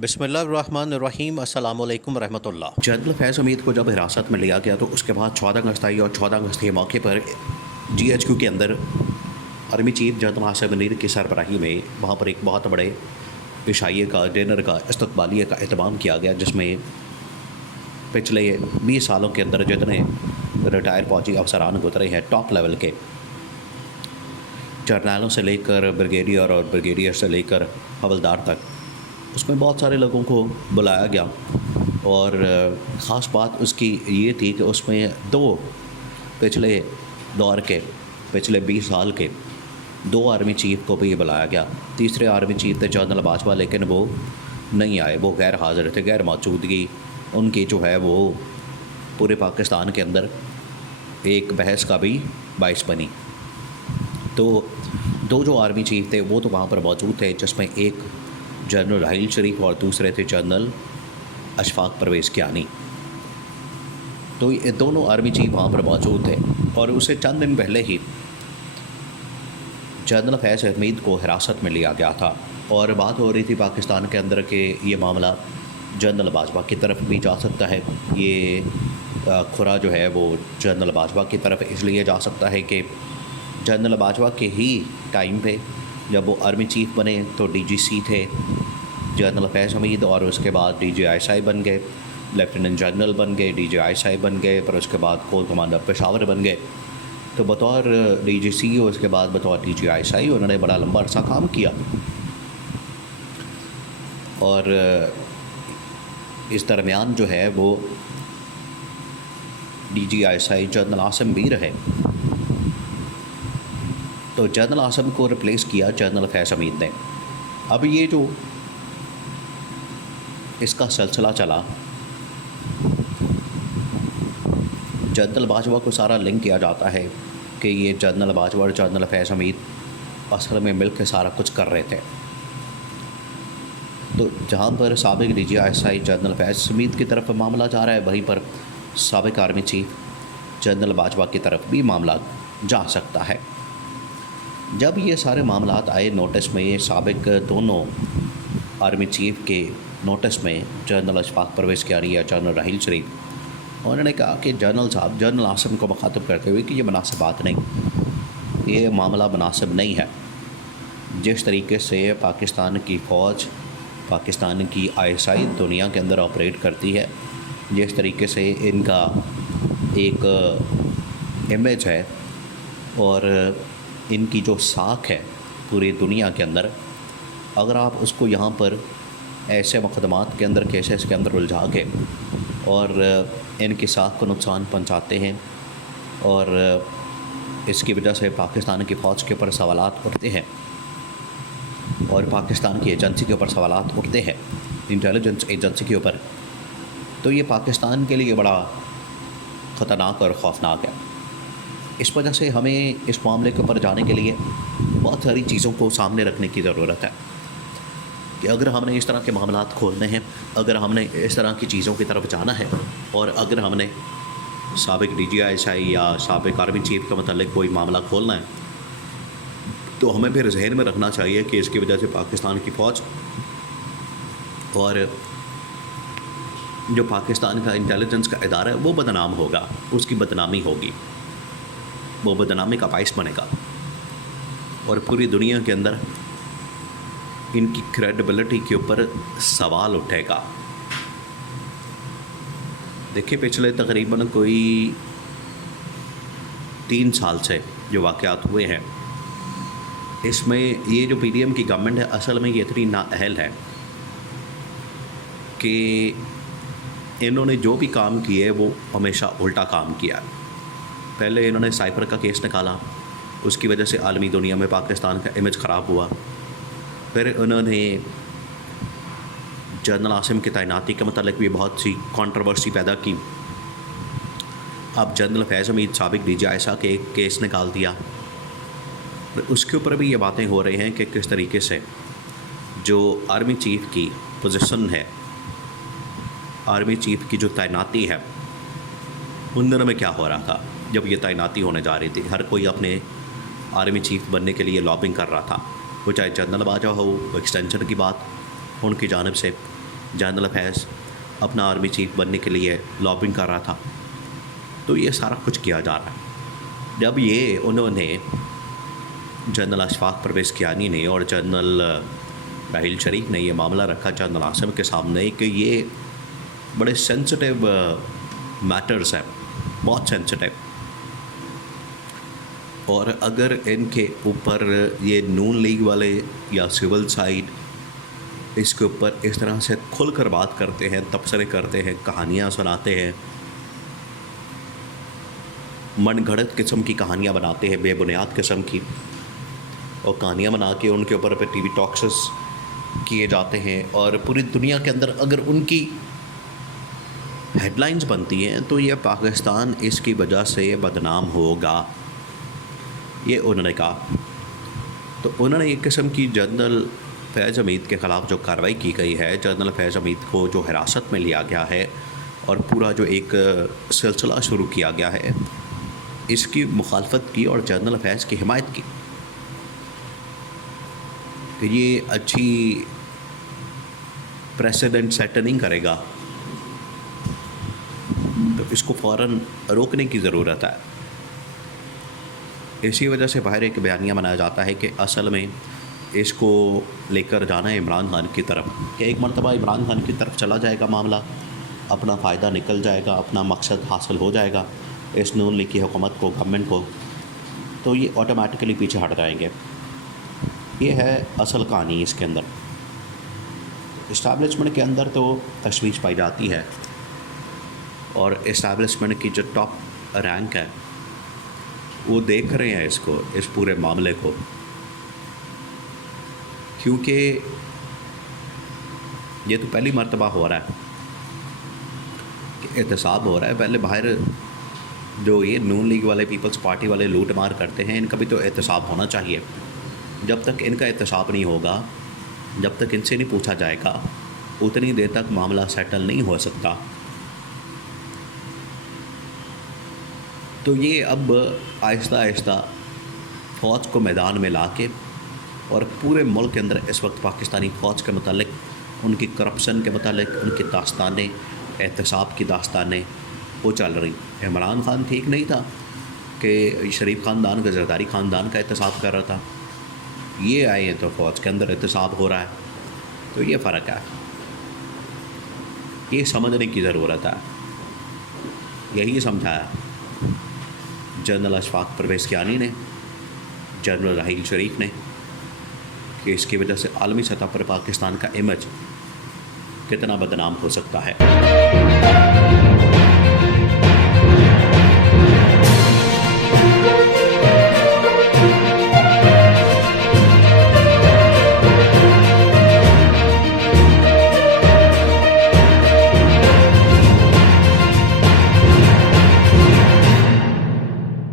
बिस्मिल्लाहिर्रहमानिर्रहीम अस्सलामु अलैकुम रहमतुल्लाह। जनरल फैज़ हमीद को जब हिरासत में लिया गया तो उसके बाद 14 अगस्त आई और 14 अगस्त के मौके पर जीएचक्यू के अंदर army chief general Asim Munir की सरबराही में वहाँ पर एक बहुत बड़े इशाइये का डिनर का इस्तकबालिया का एहतमाम किया गया, जिसमें पिछले 20 सालों के अंदर जितने रिटायर फौजी अफसरान गुजरे हैं टॉप लेवल के, जर्नलों से लेकर ब्रिगेडियर और ब्रिगेडियर से लेकर हवलदार तक, उसमें बहुत सारे लोगों को बुलाया गया। और ख़ास बात उसकी ये थी कि उसमें दो पिछले दौर के पिछले 20 साल के दो आर्मी चीफ़ को भी बुलाया गया। तीसरे आर्मी चीफ़ थे जनरल बाजवा, लेकिन वो नहीं आए, वो गैर हाज़िर थे। गैर मौजूदगी उनकी जो है वो पूरे पाकिस्तान के अंदर एक बहस का भी बाइस बनी। तो दो जो आर्मी चीफ़ थे वो तो वहाँ पर मौजूद थे, जिसमें एक जनरल राहील शरीफ और दूसरे थे जनरल अशफाक परवेज़ कियानी। तो ये दोनों आर्मी चीफ वहाँ पर मौजूद थे और उससे चंद दिन पहले ही जनरल फैज़ हमीद को हिरासत में लिया गया था और बात हो रही थी पाकिस्तान के अंदर के ये मामला जनरल बाजवा की तरफ भी जा सकता है। ये खुरा जो है वो जनरल बाजवा की तरफ इसलिए जा सकता है कि जनरल बाजवा के ही टाइम पे जब वो आर्मी चीफ़ बने तो डीजीसी थे जनरल फैज़ हमीद, और उसके बाद डीजीआईएसआई बन गए, लेफ्टिनेंट जनरल बन गए, डीजीआईएसआई बन गए, फिर उसके बाद कोर कमांडर पेशावर बन गए। तो बतौर डीजीसी और उसके बाद बतौर डीजीआईएसआई उन्होंने बड़ा लंबा अरसा काम किया। और इस दरमियान जो है वो डीजीआईएसआई जनरल आसिम भी रहे। तो जनरल आसिम को रिप्लेस किया जनरल फैज़ हमीद ने। अब ये जो इसका सिलसिला चला, जनरल बाजवा को सारा लिंक किया जाता है कि ये जनरल बाजवा और जनरल फैज़ हमीद असल में मिल के सारा कुछ कर रहे थे। तो जहाँ पर साबिक डीजीआईएसआई जनरल फैज़ हमीद की तरफ मामला जा रहा है, वहीं पर साबिक आर्मी चीफ जनरल बाजवा की तरफ भी मामला जा सकता है। जब ये सारे मामलात आए नोटिस में, ये साबिक दोनों आर्मी चीफ के नोटिस में जनरल अशफाक परवेज़ कियानी या जनरल राहील शरीफ, उन्होंने कहा कि जनरल साहब, जनरल आसिम को मुखातब करते हुए कि ये मुनासिब बात नहीं, ये मामला मुनासिब नहीं है। जिस तरीके से पाकिस्तान की फ़ौज, पाकिस्तान की आईएसआई दुनिया के अंदर ऑपरेट करती है, जिस तरीके से इनका एक इमेज है और इनकी जो साख है पूरी दुनिया के अंदर, अगर आप उसको यहाँ पर ऐसे मुकदमात के अंदर, केसेस के अंदर उलझा के और इनकी साख को नुकसान पहुँचाते हैं और इसकी वजह से पाकिस्तान की फ़ौज के ऊपर सवालात उठते हैं और पाकिस्तान की एजेंसी के ऊपर सवालात उठते हैं, इंटेलिजेंस एजेंसी के ऊपर, तो ये पाकिस्तान के लिए बड़ा ख़तरनाक और ख़ौफनाक है। इस वजह से हमें इस मामले के ऊपर जाने के लिए बहुत सारी चीज़ों को सामने रखने की ज़रूरत है कि अगर हमने इस तरह के मामलात खोलने हैं, अगर हमने इस तरह की चीज़ों की तरफ जाना है और अगर हमने साबिक डीजीआईएसआई या साबिक आर्मी चीफ के मतलब कोई मामला खोलना है, तो हमें फिर जहन में रखना चाहिए कि इसकी वजह से पाकिस्तान की फ़ौज और जो पाकिस्तान का इंटेलिजेंस का इदारा है वो बदनाम होगा, उसकी बदनामी होगी, वो बदनामी का बाइस बनेगा और पूरी दुनिया के अंदर इनकी क्रेडिबिलिटी के ऊपर सवाल उठेगा। देखिए, पिछले तकरीबन कोई 3 साल से जो वाक़यात हुए हैं, इसमें ये जो पीडीएम की गवर्नमेंट है, असल में ये इतनी नाअहल है कि इन्होंने जो भी काम किए वो हमेशा उल्टा काम किया। पहले इन्होंने साइफर का केस निकाला, उसकी वजह से आलमी दुनिया में पाकिस्तान का इमेज ख़राब हुआ। फिर उन्होंने जनरल आसिम की तैनाती के मतलब भी बहुत सी कंट्रोवर्सी पैदा की। अब जनरल फैज़ हमीद साबिक डीजीआईएसआई के एक केस निकाल दिया, उसके ऊपर भी ये बातें हो रही हैं कि किस तरीके से जो आर्मी चीफ़ की पोजीशन है, आर्मी चीफ़ की जो तैनाती है, उन दिनों में क्या हो रहा था जब ये तैनाती होने जा रही थी। हर कोई अपने आर्मी चीफ़ बनने के लिए लॉबिंग कर रहा था, वो चाहे जनरल बाजवा हो, वो एक्सटेंशन की बात उनकी जानिब से, जनरल फैज़ अपना आर्मी चीफ बनने के लिए लॉबिंग कर रहा था। तो ये सारा कुछ किया जा रहा है। जब ये उन्होंने जनरल अशफाक परवेज़ कियानी ने और जनरल राहील शरीफ ने ये मामला रखा जनरल आसिम के सामने कि ये बड़े सेंसिटिव मैटर्स हैं, बहुत सेंसिटिव, और अगर इनके ऊपर ये नून लीग वाले या सिविल साइड इसके ऊपर इस तरह से खुलकर बात करते हैं, तबसरे करते हैं, कहानियाँ सुनाते हैं, मनगढ़ंत किस्म की कहानियाँ बनाते हैं, बेबुनियाद किस्म की, और कहानियाँ बना के उनके ऊपर पे टीवी टॉक्स किए जाते हैं, और पूरी दुनिया के अंदर अगर उनकी हेडलाइंस बनती हैं तो ये पाकिस्तान इसकी वजह से बदनाम होगा, ये उन्होंने कहा। तो उन्होंने एक किस्म की जनरल फैज़ हमीद के ख़िलाफ़ जो कार्रवाई की गई है, जनरल फैज़ हमीद को जो हिरासत में लिया गया है और पूरा जो एक सिलसिला शुरू किया गया है, इसकी मुखालफत की और जनरल फैज़ की हिमायत की। तो ये अच्छी प्रेसिडेंट सेट नहीं करेगा, तो इसको फ़ौरन रोकने की ज़रूरत है। इसी वजह से बाहर एक बयानिया बनाया जाता है कि असल में इसको लेकर जाना है इमरान खान की तरफ, कि एक मरतबा इमरान खान की तरफ चला जाएगा मामला, अपना फ़ायदा निकल जाएगा, अपना मकसद हासिल हो जाएगा इस नून लीग की हुकूमत को, गवर्नमेंट को, तो ये ऑटोमेटिकली पीछे हट जाएंगे। ये है असल कहानी इसके अंदर। इस्टेब्लिशमेंट के अंदर तो तशवीश पाई जाती है, और इस्टेब्लिशमेंट की जो टॉप रैंक है वो देख रहे हैं इसको, इस पूरे मामले को, क्योंकि ये तो पहली मर्तबा हो रहा है कि एहतसाब हो रहा है। पहले बाहर जो ये नून लीग वाले, पीपल्स पार्टी वाले लूट मार करते हैं, इनका भी तो एहतसाब होना चाहिए। जब तक इनका एहतसाब नहीं होगा, जब तक इनसे नहीं पूछा जाएगा, उतनी देर तक मामला सेटल नहीं हो सकता। तो ये अब आहिस्ता आहिस्ता फ़ौज को मैदान में ला के, और पूरे मुल्क के अंदर इस वक्त पाकिस्तानी फ़ौज के मतलब, उनकी करप्शन के मतलब, उनकी दास्तानें, एहतसाब की दास्तानें वो चल रही। इमरान खान ठीक नहीं था कि शरीफ ख़ानदान का, जरदारी ख़ानदान का एहतसाब कर रहा था, ये आए हैं तो फ़ौज के अंदर एहतसाब हो रहा है। तो ये फ़र्क है, ये समझने की ज़रूरत है। यही समझाया जनरल अशफाक परवेज़ कियानी ने, जनरल राहील शरीफ ने, कि इसकी वजह से आलमी सतह पर पाकिस्तान का इमेज कितना बदनाम हो सकता है।